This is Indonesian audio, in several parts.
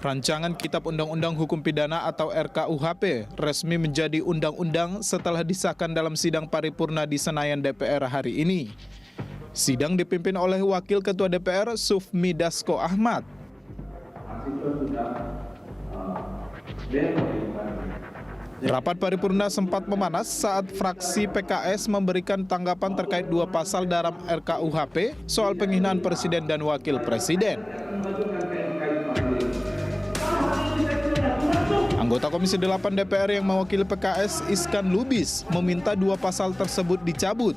Rancangan Kitab Undang-Undang Hukum Pidana atau RKUHP resmi menjadi undang-undang setelah disahkan dalam sidang paripurna di Senayan DPR hari ini. Sidang dipimpin oleh Wakil Ketua DPR Sufmi Dasko Ahmad. Rapat paripurna sempat memanas saat fraksi PKS memberikan tanggapan terkait dua pasal dalam RKUHP soal penghinaan Presiden dan Wakil Presiden. Anggota Komisi 8 DPR yang mewakili PKS Iskan Lubis meminta dua pasal tersebut dicabut.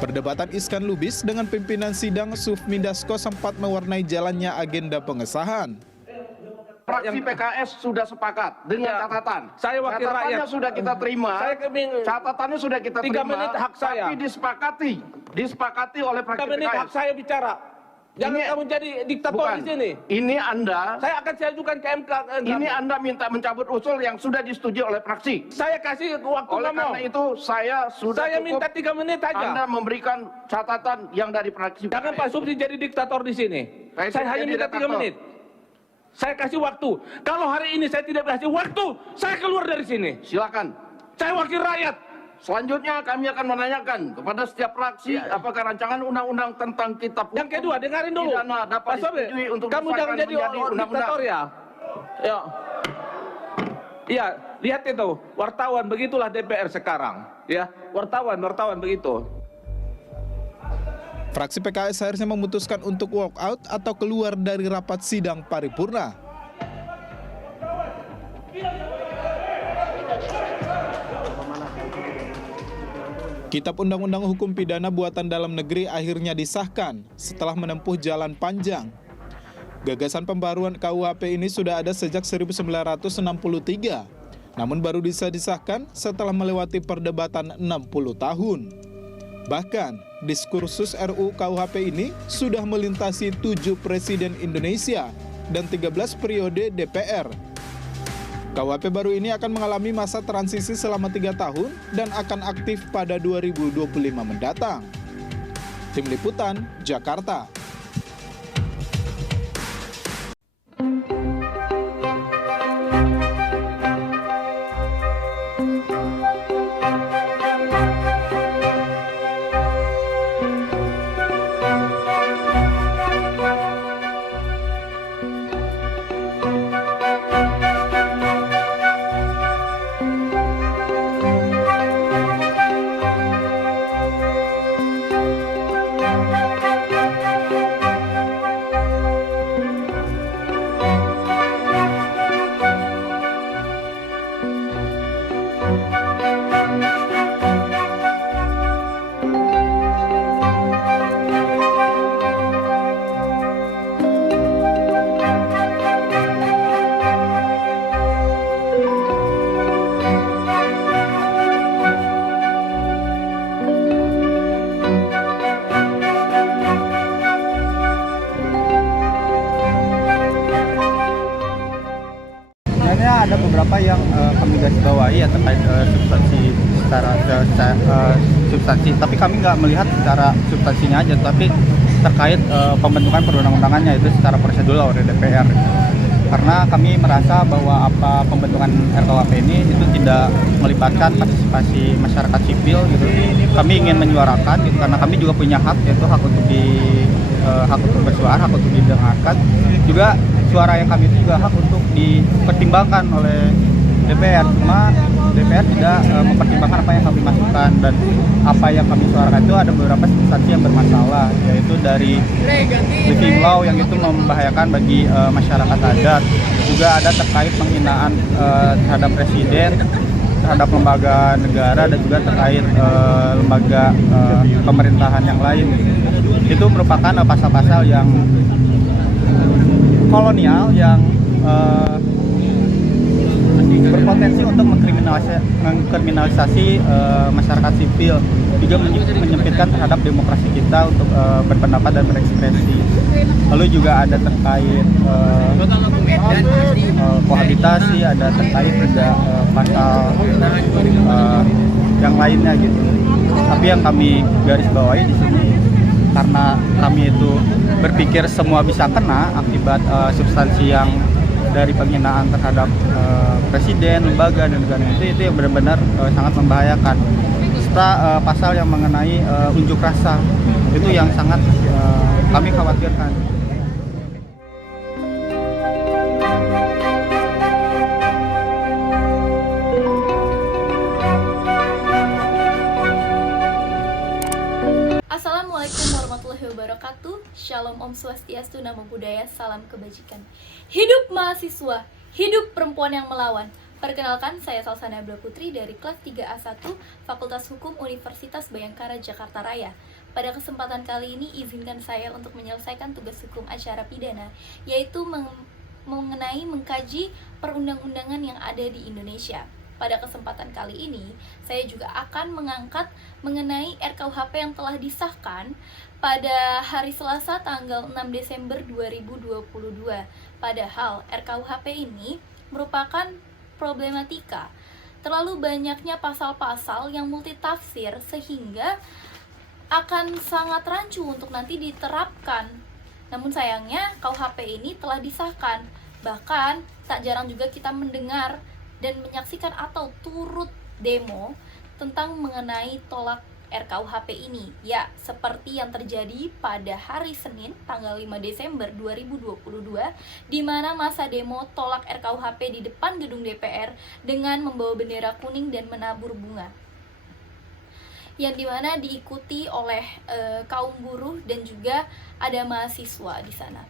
Perdebatan Iskan Lubis dengan pimpinan sidang Sufmi Dasko sempat mewarnai jalannya agenda pengesahan. Fraksi PKS sudah sepakat dengan catatan. Saya wakil catatannya rakyat. Sudah kita terima. Catatannya sudah kita 3 terima. menit hak saya. Tapi disepakati oleh fraksi 3 menit PKS. hak saya bicara. Jangan kamu jadi diktator bukan. di sini. Ini Anda. Saya akan ajukan ke MK. Ini Anda minta mencabut usul yang sudah disetujui oleh fraksi. Saya kasih waktu Oleh ngomong. karena itu saya sudah Saya cukup minta 3 menit aja. Anda memberikan catatan yang dari fraksi. Jangan Pak Supri jadi diktator di sini. Saya hanya minta 3 menit. Saya kasih waktu. Kalau hari ini saya tidak kasih waktu, saya keluar dari sini. Silakan. Saya wakil rakyat. Selanjutnya kami akan menanyakan kepada setiap fraksi apakah rancangan undang-undang tentang kitab Yang kedua, dengarin dulu. pidana dapat Pak Sobri, disetujui untuk kamu jangan jadi diktator ya. Ya. Iya, lihat itu, wartawan, begitulah DPR sekarang. Ya, wartawan begitu. Fraksi PKS akhirnya memutuskan untuk walk out atau keluar dari rapat sidang paripurna. Kitab Undang-Undang Hukum Pidana Buatan Dalam Negeri akhirnya disahkan setelah menempuh jalan panjang. Gagasan pembaruan KUHP ini sudah ada sejak 1963, namun baru bisa disahkan setelah melewati perdebatan 60 tahun. Bahkan, diskursus RUU KUHP ini sudah melintasi 7 presiden Indonesia dan 13 periode DPR. KUHP baru ini akan mengalami masa transisi selama 3 tahun dan akan aktif pada 2025 mendatang. Tim Liputan, Jakarta. Ada beberapa yang kami garis bawahi ya terkait substansi substansi, tapi kami nggak melihat secara substansinya aja, tapi terkait pembentukan perundang-undangannya itu secara prosedural oleh DPR. Karena kami merasa bahwa pembentukan RKUHP ini itu tidak melibatkan partisipasi masyarakat sipil gitu. Kami ingin menyuarakan gitu, karena kami juga punya hak, yaitu hak untuk bersuara, hak untuk didengarkan. Juga suara yang kami itu juga hak untuk dipertimbangkan oleh DPR. Cuma DPR tidak mempertimbangkan apa yang kami masukkan, dan apa yang kami suarakan itu ada beberapa substansi yang bermasalah, yaitu dari living law yang itu membahayakan bagi masyarakat adat. Juga ada terkait penghinaan terhadap presiden, terhadap lembaga negara, dan juga terkait lembaga pemerintahan yang lain. Itu merupakan pasal-pasal yang kolonial yang berpotensi untuk mengkriminalisasi masyarakat sipil, juga menyempitkan terhadap demokrasi kita untuk berpendapat dan berekspresi. Lalu juga ada terkait kohabitasi, ada terkait juga pasal yang lainnya gitu. Tapi yang kami garis bawahi di sini, karena kami itu berpikir semua bisa kena akibat substansi yang dari penghinaan terhadap presiden, lembaga dan negara itu yang benar-benar sangat membahayakan. Serta pasal yang mengenai unjuk rasa itu yang sangat kami khawatirkan. Assalamualaikum warahmatullahi wabarakatuh. Shalom, Om Swastiastu, Namo Buddhaya, salam kebajikan. Hidup mahasiswa, hidup perempuan yang melawan. Perkenalkan, saya Salsana Abdul Putri dari kelas 3A1 Fakultas Hukum Universitas Bhayangkara Jakarta Raya. Pada kesempatan kali ini, izinkan saya untuk menyelesaikan tugas hukum acara pidana, yaitu mengenai mengkaji perundang-undangan yang ada di Indonesia. Pada kesempatan kali ini, saya juga akan mengangkat mengenai RKUHP yang telah disahkan pada hari Selasa tanggal 6 Desember 2022. Padahal RKUHP ini merupakan problematika. Terlalu banyaknya pasal-pasal yang multitafsir sehingga akan sangat rancu untuk nanti diterapkan. Namun sayangnya KUHP ini telah disahkan. Bahkan tak jarang juga kita mendengar dan menyaksikan atau turut demo tentang mengenai tolak RKUHP ini. Ya, seperti yang terjadi pada hari Senin tanggal 5 Desember 2022 di mana masa demo tolak RKUHP di depan gedung DPR dengan membawa bendera kuning dan menabur bunga, yang dimana diikuti oleh kaum buruh dan juga ada mahasiswa di sana.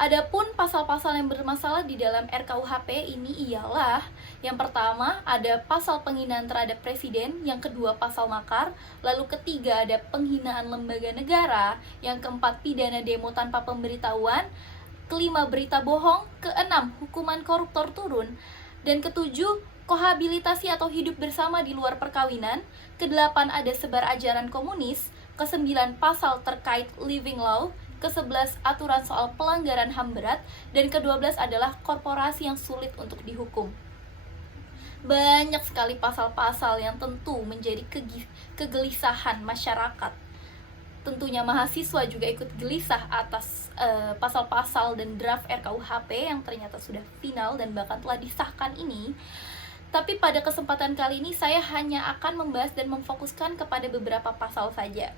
Adapun pasal-pasal yang bermasalah di dalam RKUHP ini ialah yang pertama ada pasal penghinaan terhadap presiden, yang kedua pasal makar, lalu ketiga ada penghinaan lembaga negara, yang keempat pidana demo tanpa pemberitahuan, kelima berita bohong, keenam hukuman koruptor turun, dan ketujuh kohabilitasi atau hidup bersama di luar perkawinan, kedelapan ada sebar ajaran komunis, kesembilan pasal terkait living law, ke-11 aturan soal pelanggaran HAM berat, dan ke-12 adalah korporasi yang sulit untuk dihukum. Banyak sekali pasal-pasal yang tentu menjadi kegelisahan masyarakat. Tentunya mahasiswa juga ikut gelisah atas pasal-pasal dan draft RKUHP yang ternyata sudah final dan bahkan telah disahkan ini. Tapi pada kesempatan kali ini saya hanya akan membahas dan memfokuskan kepada beberapa pasal saja.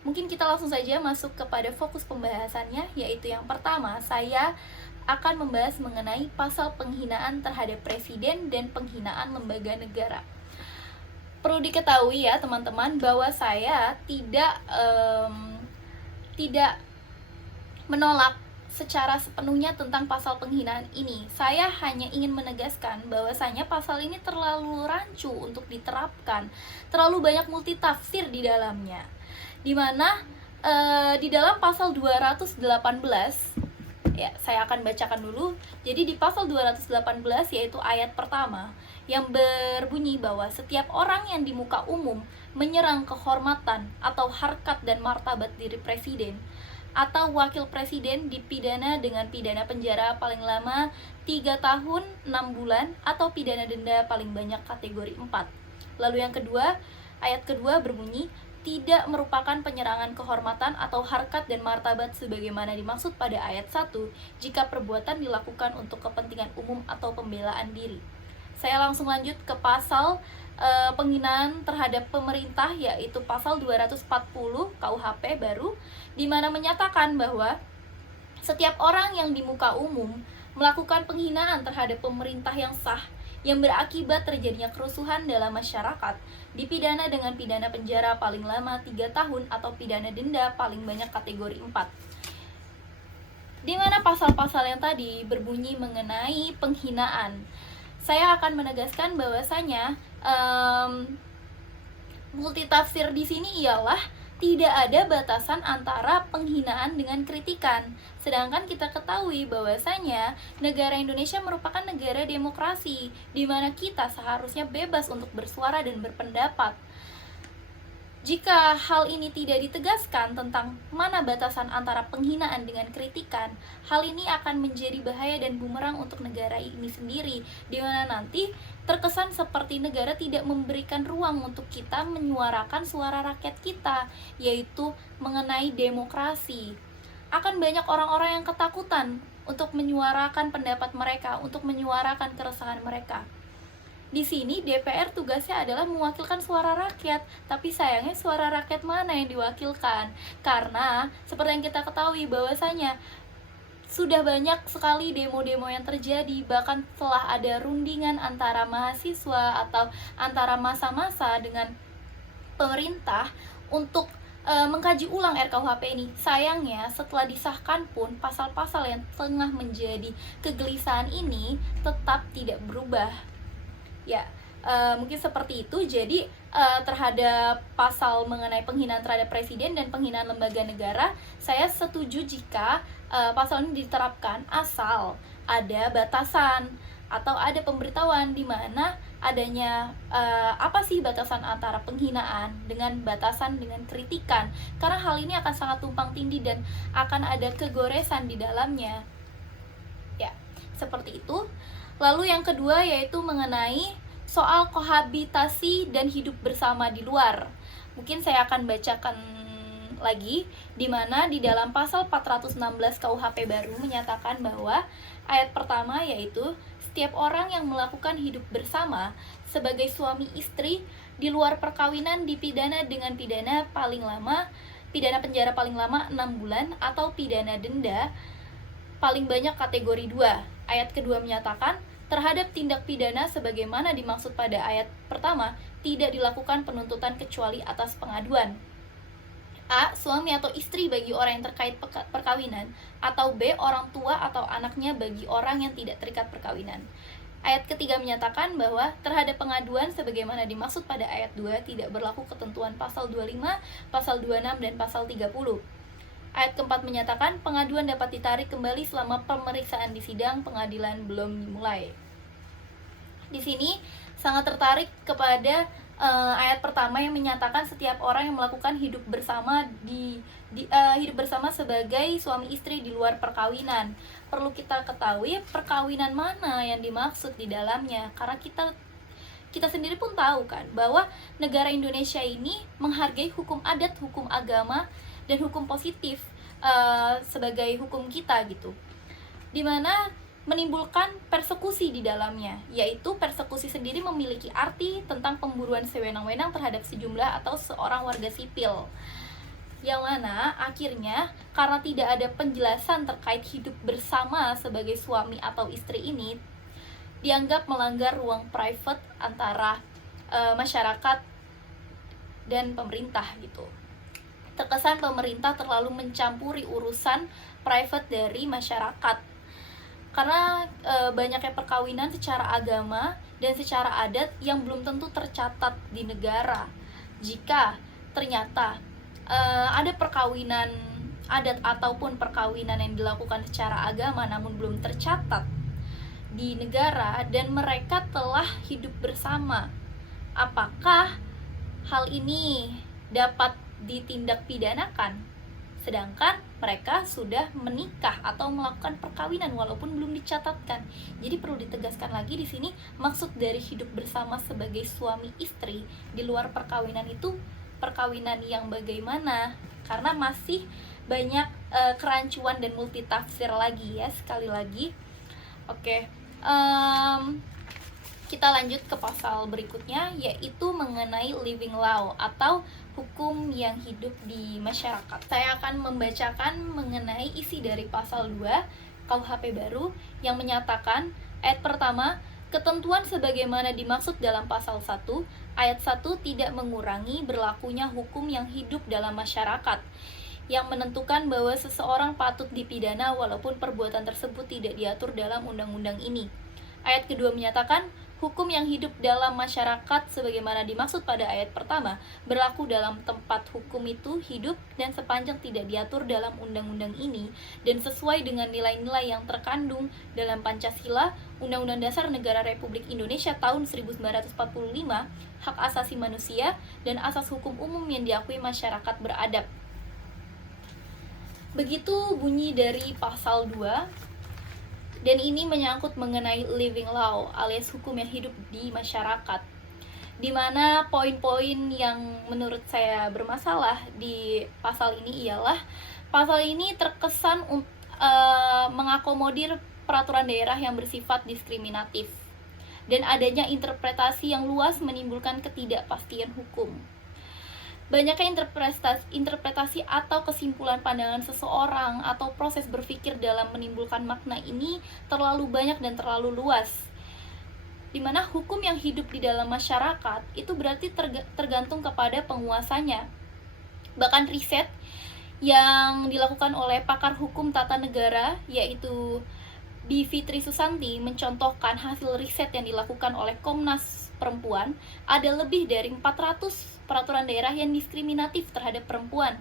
Mungkin kita langsung saja masuk kepada fokus pembahasannya, yaitu yang pertama, saya akan membahas mengenai pasal penghinaan terhadap presiden dan penghinaan lembaga negara. Perlu diketahui ya teman-teman, bahwa saya tidak menolak secara sepenuhnya tentang pasal penghinaan ini. Saya hanya ingin menegaskan bahwasanya pasal ini terlalu rancu untuk diterapkan, terlalu banyak multitafsir di dalamnya. Di mana di dalam pasal 218, ya saya akan bacakan dulu. Jadi di pasal 218 yaitu ayat pertama yang berbunyi bahwa setiap orang yang di muka umum menyerang kehormatan atau harkat dan martabat diri presiden atau wakil presiden dipidana dengan pidana penjara paling lama 3 tahun 6 bulan atau pidana denda paling banyak kategori 4. Lalu yang kedua, ayat kedua berbunyi tidak merupakan penyerangan kehormatan atau harkat dan martabat sebagaimana dimaksud pada ayat 1 jika perbuatan dilakukan untuk kepentingan umum atau pembelaan diri. Saya langsung lanjut ke pasal penghinaan terhadap pemerintah, yaitu pasal 240 KUHP baru, di mana menyatakan bahwa setiap orang yang di muka umum melakukan penghinaan terhadap pemerintah yang sah yang berakibat terjadinya kerusuhan dalam masyarakat dipidana dengan pidana penjara paling lama 3 tahun atau pidana denda paling banyak kategori 4. Di mana pasal-pasal yang tadi berbunyi mengenai penghinaan. Saya akan menegaskan bahwasanya multitafsir di sini ialah tidak ada batasan antara penghinaan dengan kritikan. Sedangkan kita ketahui bahwasanya negara Indonesia merupakan negara demokrasi, di mana kita seharusnya bebas untuk bersuara dan berpendapat. Jika hal ini tidak ditegaskan tentang mana batasan antara penghinaan dengan kritikan, hal ini akan menjadi bahaya dan bumerang untuk negara ini sendiri, di mana nanti terkesan seperti negara tidak memberikan ruang untuk kita menyuarakan suara rakyat kita, yaitu mengenai demokrasi. Akan banyak orang-orang yang ketakutan untuk menyuarakan pendapat mereka, untuk menyuarakan keresahan mereka. Di sini DPR tugasnya adalah mewakilkan suara rakyat, tapi sayangnya suara rakyat mana yang diwakilkan? Karena seperti yang kita ketahui bahwasanya sudah banyak sekali demo-demo yang terjadi, bahkan telah ada rundingan antara mahasiswa atau antara massa-massa dengan pemerintah untuk mengkaji ulang RKUHP ini. Sayangnya setelah disahkan pun pasal-pasal yang tengah menjadi kegelisahan ini tetap tidak berubah. Ya, mungkin seperti itu. Jadi terhadap pasal mengenai penghinaan terhadap presiden dan penghinaan lembaga negara, saya setuju jika pasal ini diterapkan asal ada batasan atau ada pemberitahuan di mana adanya apa sih batasan antara penghinaan dengan batasan dengan kritikan, karena hal ini akan sangat tumpang tindih dan akan ada kegoresan di dalamnya. Ya, seperti itu. Lalu yang kedua yaitu mengenai soal kohabitasi dan hidup bersama di luar. Mungkin saya akan bacakan lagi, di mana di dalam pasal 416 KUHP baru menyatakan bahwa ayat pertama yaitu setiap orang yang melakukan hidup bersama sebagai suami istri di luar perkawinan dipidana dengan pidana penjara paling lama 6 bulan atau pidana denda paling banyak kategori 2. Ayat kedua menyatakan terhadap tindak pidana sebagaimana dimaksud pada ayat pertama tidak dilakukan penuntutan kecuali atas pengaduan. A. Suami atau istri bagi orang yang terkait perkawinan, atau B. Orang tua atau anaknya bagi orang yang tidak terikat perkawinan. Ayat ketiga menyatakan bahwa terhadap pengaduan sebagaimana dimaksud pada ayat 2 tidak berlaku ketentuan pasal 25, pasal 26, dan pasal 30. Ayat keempat menyatakan pengaduan dapat ditarik kembali selama pemeriksaan di sidang pengadilan belum dimulai. Di sini sangat tertarik kepada ayat pertama yang menyatakan setiap orang yang melakukan hidup bersama hidup bersama sebagai suami istri di luar perkawinan. Perlu kita ketahui perkawinan mana yang dimaksud di dalamnya, karena kita sendiri pun tahu kan bahwa negara Indonesia ini menghargai hukum adat, hukum agama, dan hukum positif sebagai hukum kita gitu, dimana menimbulkan persekusi di dalamnya, yaitu persekusi sendiri memiliki arti tentang pemburuan sewenang-wenang terhadap sejumlah atau seorang warga sipil, yang mana akhirnya karena tidak ada penjelasan terkait hidup bersama sebagai suami atau istri ini dianggap melanggar ruang private antara masyarakat dan pemerintah gitu. Terkesan pemerintah terlalu mencampuri urusan private dari masyarakat. Karena banyaknya perkawinan secara agama dan secara adat yang belum tentu tercatat di negara. Jika ternyata ada perkawinan adat ataupun perkawinan yang dilakukan secara agama namun belum tercatat di negara dan mereka telah hidup bersama, apakah hal ini dapat ditindak pidanakan? Sedangkan mereka sudah menikah atau melakukan perkawinan walaupun belum dicatatkan. Jadi perlu ditegaskan lagi di sini maksud dari hidup bersama sebagai suami istri di luar perkawinan itu perkawinan yang bagaimana? Karena masih banyak kerancuan dan multitafsir lagi ya, sekali lagi. Oke. Kita lanjut ke pasal berikutnya, yaitu mengenai living law atau hukum yang hidup di masyarakat. Saya akan membacakan mengenai isi dari pasal 2 KUHP baru yang menyatakan ayat pertama, ketentuan sebagaimana dimaksud dalam pasal 1 ayat 1 tidak mengurangi berlakunya hukum yang hidup dalam masyarakat, yang menentukan bahwa seseorang patut dipidana walaupun perbuatan tersebut tidak diatur dalam undang-undang ini. Ayat kedua menyatakan hukum yang hidup dalam masyarakat sebagaimana dimaksud pada ayat pertama berlaku dalam tempat hukum itu hidup dan sepanjang tidak diatur dalam undang-undang ini dan sesuai dengan nilai-nilai yang terkandung dalam Pancasila, Undang-Undang Dasar Negara Republik Indonesia tahun 1945, hak asasi manusia, dan asas hukum umum yang diakui masyarakat beradab. Begitu bunyi dari pasal 2. Dan ini menyangkut mengenai living law alias hukum yang hidup di masyarakat, di mana poin-poin yang menurut saya bermasalah di pasal ini ialah pasal ini terkesan mengakomodir peraturan daerah yang bersifat diskriminatif, dan adanya interpretasi yang luas menimbulkan ketidakpastian hukum. Banyaknya interpretasi atau kesimpulan pandangan seseorang atau proses berpikir dalam menimbulkan makna ini terlalu banyak dan terlalu luas, di mana hukum yang hidup di dalam masyarakat itu berarti tergantung kepada penguasanya. Bahkan riset yang dilakukan oleh pakar hukum tata negara, yaitu Bivitri Susanti, mencontohkan hasil riset yang dilakukan oleh Komnas Perempuan, ada lebih dari 400 peraturan daerah yang diskriminatif terhadap perempuan.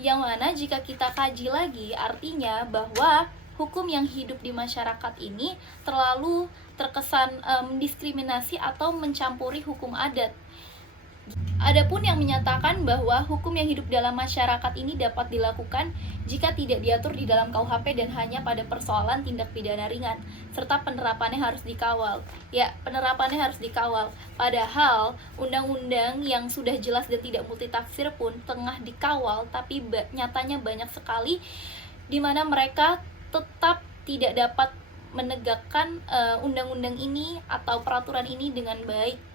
Yang mana jika kita kaji lagi, artinya bahwa hukum yang hidup di masyarakat ini terlalu terkesan mendiskriminasi atau mencampuri hukum adat. Adapun yang menyatakan bahwa hukum yang hidup dalam masyarakat ini dapat dilakukan jika tidak diatur di dalam KUHP dan hanya pada persoalan tindak pidana ringan, serta penerapannya harus dikawal. Ya, penerapannya harus dikawal. Padahal undang-undang yang sudah jelas dan tidak multitafsir pun tengah dikawal, tapi nyatanya banyak sekali di mana mereka tetap tidak dapat menegakkan undang-undang ini atau peraturan ini dengan baik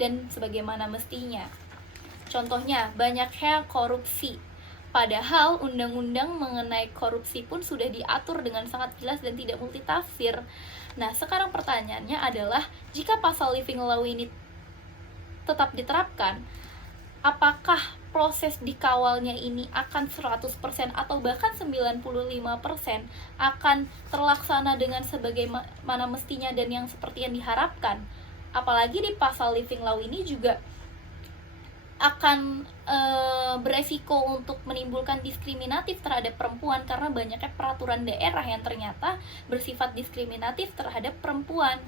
dan sebagaimana mestinya. Contohnya, banyaknya korupsi. Padahal undang-undang mengenai korupsi pun sudah diatur dengan sangat jelas dan tidak multitafsir. Nah, sekarang pertanyaannya adalah, jika pasal living law ini tetap diterapkan, apakah proses dikawalnya ini akan 100% atau bahkan 95% akan terlaksana dengan sebagaimana mestinya dan yang seperti yang diharapkan? Apalagi di pasal living law ini juga akan beresiko untuk menimbulkan diskriminatif terhadap perempuan, karena banyaknya peraturan daerah yang ternyata bersifat diskriminatif terhadap perempuan.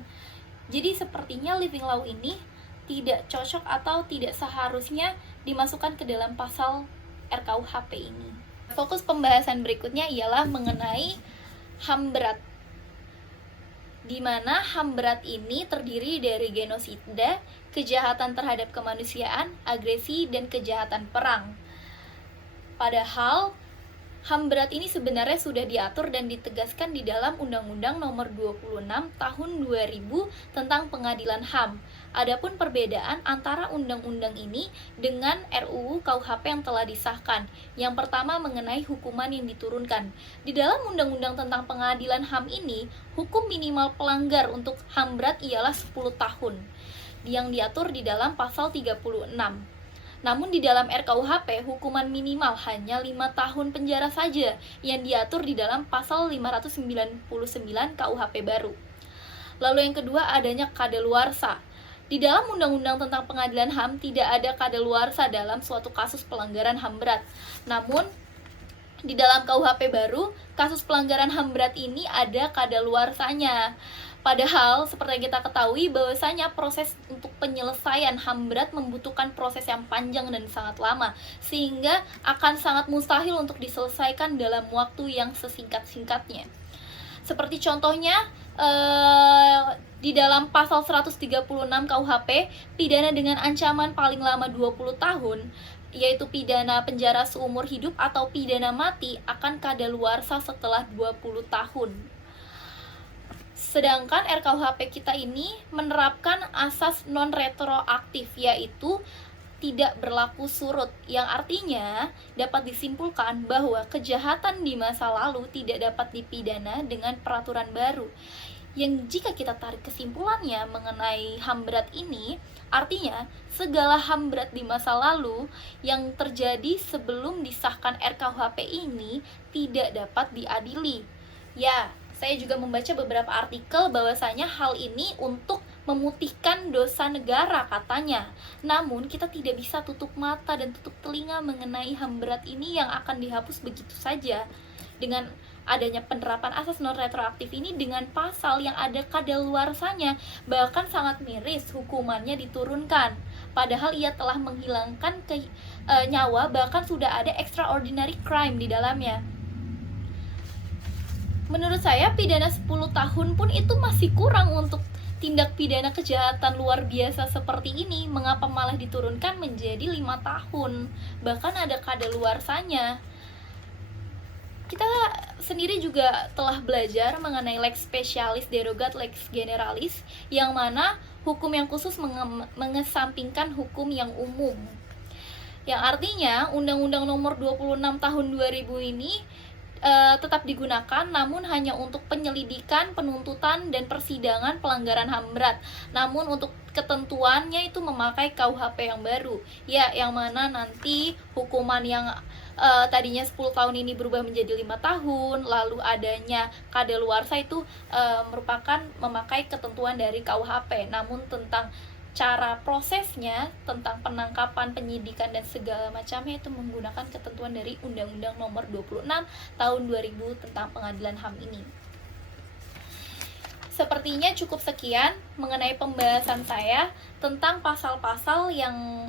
Jadi sepertinya living law ini tidak cocok atau tidak seharusnya dimasukkan ke dalam pasal RKUHP ini. Fokus pembahasan berikutnya ialah mengenai HAM berat, di mana HAM berat ini terdiri dari genosida, kejahatan terhadap kemanusiaan, agresi, dan kejahatan perang. Padahal HAM berat ini sebenarnya sudah diatur dan ditegaskan di dalam Undang-Undang Nomor 26 Tahun 2000 tentang Pengadilan HAM. Adapun perbedaan antara undang-undang ini dengan RUU KUHP yang telah disahkan. Yang pertama mengenai hukuman yang diturunkan. Di dalam Undang-Undang tentang Pengadilan HAM ini, hukum minimal pelanggar untuk HAM berat ialah 10 tahun, yang diatur di dalam pasal 36. Namun di dalam RKUHP, hukuman minimal hanya 5 tahun penjara saja, yang diatur di dalam pasal 599 KUHP baru. Lalu yang kedua, adanya kadaluarsa. Di dalam Undang-Undang tentang Pengadilan HAM tidak ada kadaluarsa dalam suatu kasus pelanggaran HAM berat. Namun di dalam KUHP baru, kasus pelanggaran HAM berat ini ada kadaluarsanya. Padahal seperti yang kita ketahui bahwasanya proses untuk penyelesaian HAM berat membutuhkan proses yang panjang dan sangat lama, sehingga akan sangat mustahil untuk diselesaikan dalam waktu yang sesingkat-singkatnya. Seperti contohnya di dalam pasal 136 KUHP, pidana dengan ancaman paling lama 20 tahun, yaitu pidana penjara seumur hidup atau pidana mati, akan kadaluarsa setelah 20 tahun. Sedangkan RKUHP kita ini menerapkan asas non-retroaktif, yaitu tidak berlaku surut, yang artinya dapat disimpulkan bahwa kejahatan di masa lalu tidak dapat dipidana dengan peraturan baru. Yang jika kita tarik kesimpulannya mengenai HAM berat ini, artinya segala HAM berat di masa lalu yang terjadi sebelum disahkan RKUHP ini tidak dapat diadili. Ya, saya juga membaca beberapa artikel bahwasanya hal ini untuk memutihkan dosa negara katanya. Namun kita tidak bisa tutup mata dan tutup telinga mengenai HAM berat ini yang akan dihapus begitu saja. Dengan adanya penerapan asas non retroaktif ini dengan pasal yang ada kadaluarsanya, bahkan sangat miris hukumannya diturunkan. Padahal ia telah menghilangkan nyawa, bahkan sudah ada extraordinary crime di dalamnya. Menurut saya pidana 10 tahun pun itu masih kurang untuk tindak pidana kejahatan luar biasa seperti ini. Mengapa malah diturunkan menjadi 5 tahun? Bahkan ada kadaluarsanya. kita sendiri juga telah belajar mengenai lex specialis derogat lex generalis, yang mana hukum yang khusus mengesampingkan hukum yang umum. Yang artinya Undang-Undang Nomor 26 Tahun 2000 ini tetap digunakan, namun hanya untuk penyelidikan, penuntutan, dan persidangan pelanggaran HAM berat. Namun untuk ketentuannya itu memakai KUHP yang baru, ya, yang mana nanti hukuman yang tadinya 10 tahun ini berubah menjadi 5 tahun, lalu adanya kadaluarsa itu merupakan memakai ketentuan dari KUHP. Namun tentang cara prosesnya, tentang penangkapan, penyidikan, dan segala macamnya itu menggunakan ketentuan dari Undang-Undang Nomor 26 Tahun 2000 tentang Pengadilan HAM ini. Sepertinya cukup sekian mengenai pembahasan saya tentang pasal-pasal yang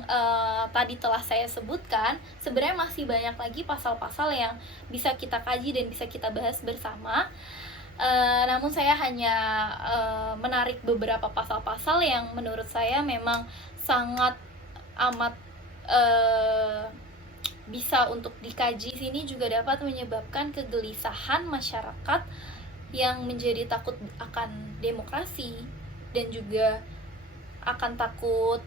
tadi telah saya sebutkan. Sebenarnya masih banyak lagi pasal-pasal yang bisa kita kaji dan bisa kita bahas bersama. Namun saya hanya menarik beberapa pasal-pasal yang menurut saya memang sangat amat bisa untuk dikaji. Sini juga dapat menyebabkan kegelisahan masyarakat yang menjadi takut akan demokrasi dan juga akan takut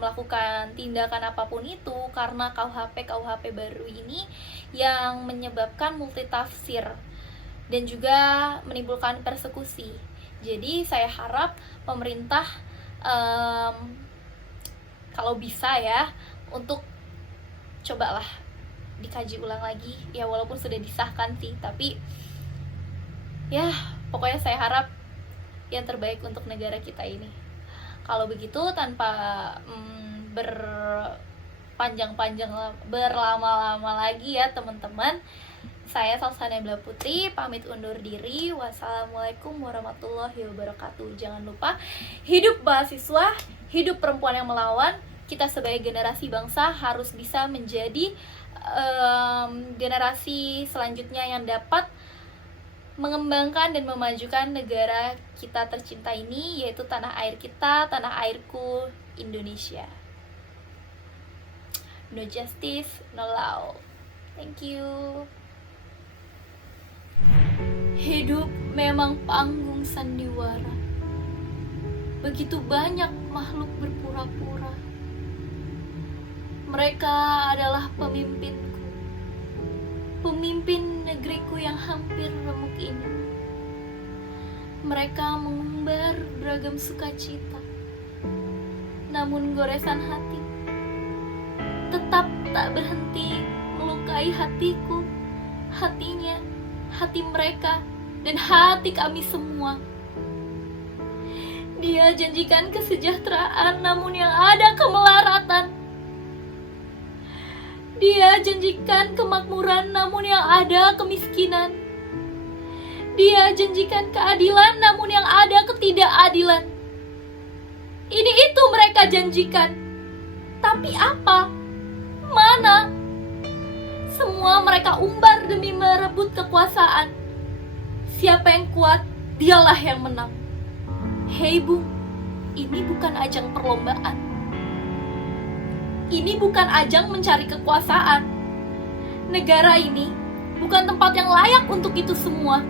melakukan tindakan apapun itu karena KUHP baru ini yang menyebabkan multitafsir dan juga menimbulkan persekusi. Jadi saya harap pemerintah kalau bisa ya, untuk cobalah dikaji ulang lagi, ya walaupun sudah disahkan sih, tapi ya pokoknya saya harap yang terbaik untuk negara kita ini. Kalau begitu, tanpa berlama-lama lagi ya teman-teman, saya Salsa Nabila Putri pamit undur diri. Wassalamualaikum warahmatullahi wabarakatuh. Jangan lupa, hidup mahasiswa, hidup perempuan yang melawan. Kita sebagai generasi bangsa harus bisa menjadi generasi selanjutnya yang dapat mengembangkan dan memajukan negara kita tercinta ini, yaitu tanah air kita, tanah airku, Indonesia. No justice, no law. Thank you. Hidup memang panggung sandiwara. Begitu banyak makhluk berpura-pura. Mereka adalah pemimpinku, pemimpin negeriku yang hampir remuk ini. Mereka mengumbar beragam sukacita, namun goresan hati tetap tak berhenti melukai hatiku, hatinya, hati mereka, dan hati kami semua. Dia janjikan kesejahteraan, namun yang ada kemelaratan. Dia janjikan kemakmuran, namun yang ada kemiskinan. Dia janjikan keadilan, namun yang ada ketidakadilan. Ini itu mereka janjikan. Tapi apa? Mana? Semua mereka umbar demi merebut kekuasaan. Siapa yang kuat, dialah yang menang. Hei Bung, ini bukan ajang perlombaan. Ini bukan ajang mencari kekuasaan. Negara ini bukan tempat yang layak untuk itu semua.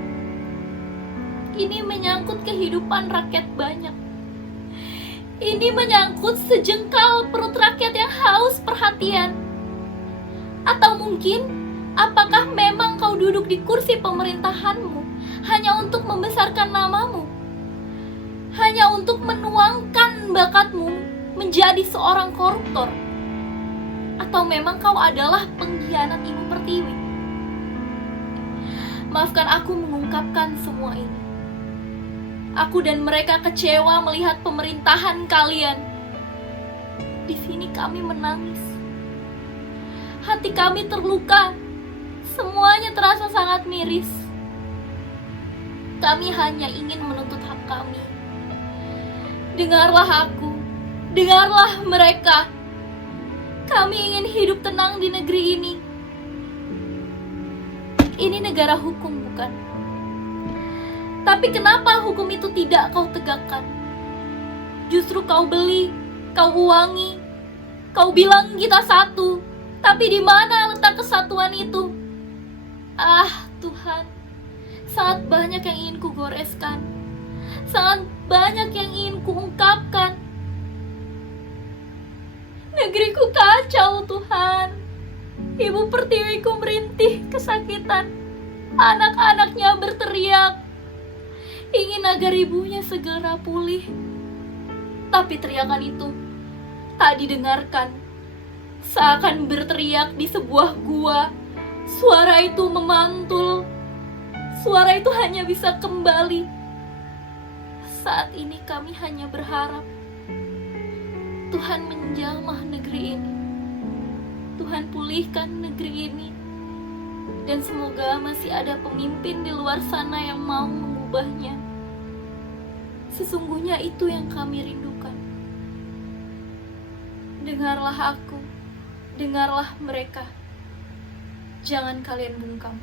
Ini menyangkut kehidupan rakyat banyak. Ini menyangkut sejengkal perut rakyat yang haus perhatian. Atau mungkin, apakah memang kau duduk di kursi pemerintahanmu hanya untuk membesarkan namamu? Hanya untuk menuangkan bakatmu menjadi seorang koruptor? Atau memang kau adalah pengkhianat Ibu Pertiwi? Maafkan aku mengungkapkan semua ini. Aku dan mereka kecewa melihat pemerintahan kalian. Di sini kami menangis. Hati kami terluka. Semuanya terasa sangat miris. Kami hanya ingin menuntut hak kami. Dengarlah aku. Dengarlah mereka. Kami ingin hidup tenang di negeri ini. Ini negara hukum, bukan? Tapi kenapa hukum itu tidak kau tegakkan? Justru kau beli, kau uangi, kau bilang kita satu. Tapi di mana letak kesatuan itu? Ah, Tuhan. Tuhan. Sangat banyak yang ingin kugoreskan. Sangat banyak yang ingin kuungkapkan. Negeriku kacau, Tuhan. Ibu pertiwiku merintih kesakitan. Anak-anaknya berteriak, ingin agar ibunya segera pulih. Tapi teriakan itu tak didengarkan. Seakan berteriak di sebuah gua, suara itu memantul. Suara itu hanya bisa kembali. Saat ini kami hanya berharap Tuhan menjamah negeri ini. Tuhan pulihkan negeri ini. Dan semoga masih ada pemimpin di luar sana yang mau mengubahnya. Sesungguhnya itu yang kami rindukan. Dengarlah aku, dengarlah mereka. Jangan kalian bungkam.